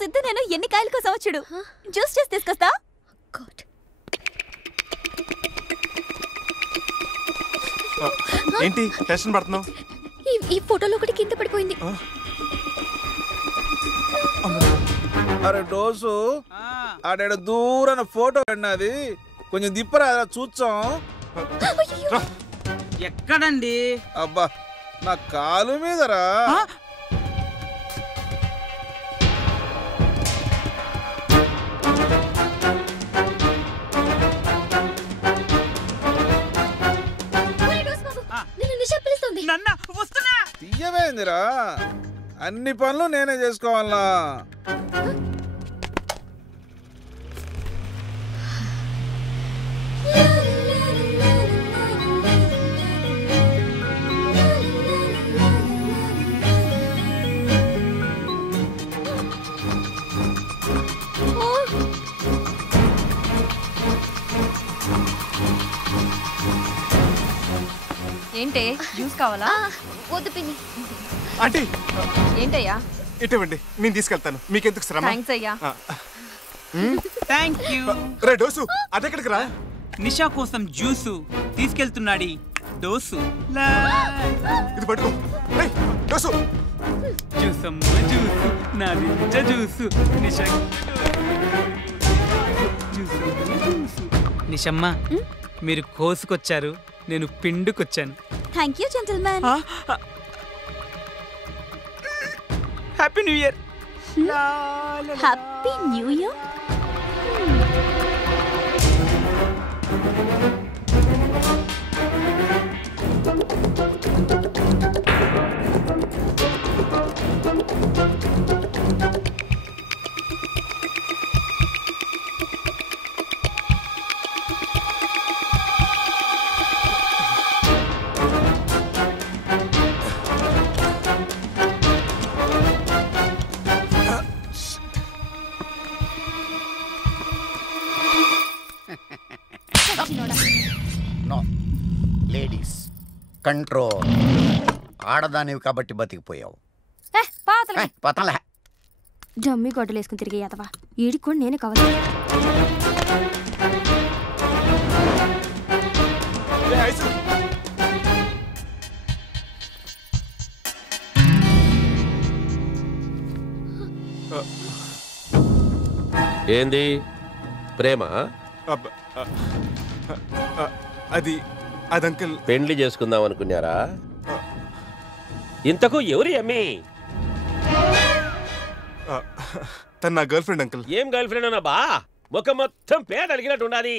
సిద్ధు నేను ఎన్ని కాయల కోసం వచ్చాడు. జ్యూస్ చేసి తీసుకొస్తా. ఏంటి టెన్షన్ పడుతున్నావు? ఈ ఫోటోలో ఒకటి కింద పడిపోయింది. అరే డోసు ఆడ దూరాన ఫోటో అన్నది కొంచెం దిప్పరా చూచాం. ఎక్కడండి? అబ్బా నా కాలు మీదరా. తీయవేందిరా, అన్ని పనులు నేనే చేసుకోవాలా? ఏంటే జ్యూస్ కావాలా? వద్దు పిన్ని. ఆంటీ ఏంటయ్యా? ఇటువంటి నేను తీసుకెళ్తాను, మీకెందుకు శ్రమ? థాంక్స్ అయ్యా. Thank you. రే డోసు అదెక్కడికి రా? నిషా కోసం జ్యూసు తీసుకెళ్తున్నాడు. డోసు ఇది పట్టుకో. డోసు జ్యూసమ్మ జ్యూసు నాది జ్యూసు నిషా నిషమ్మ మీరు కోసుకొచ్చారు, నేను పిండుకొచ్చాను. Thank you gentlemen. Happy new year. Happy new year. No ladies control. ఆడదానివి కాబట్టి బతికిపోయావు. పతలే డమ్మి గొడ్డలు వేసుకుని తిరిగే యాదవా. ఈడికి కూడా నేనే కావాలి. ఏంది ప్రేమ? అది అంకుల్ పెండ్లి చేసుకుందాం అనుకున్నారా? ఇంతకు ఎవరి అమ్మి? తన నా గర్ల్ ఫ్రెండ్ అంకుల్. ఏం గర్ల్ ఫ్రెండ్ అన్నా బా? ముఖం మొత్తం పేడ అడిగినట్టు ఉండాలి.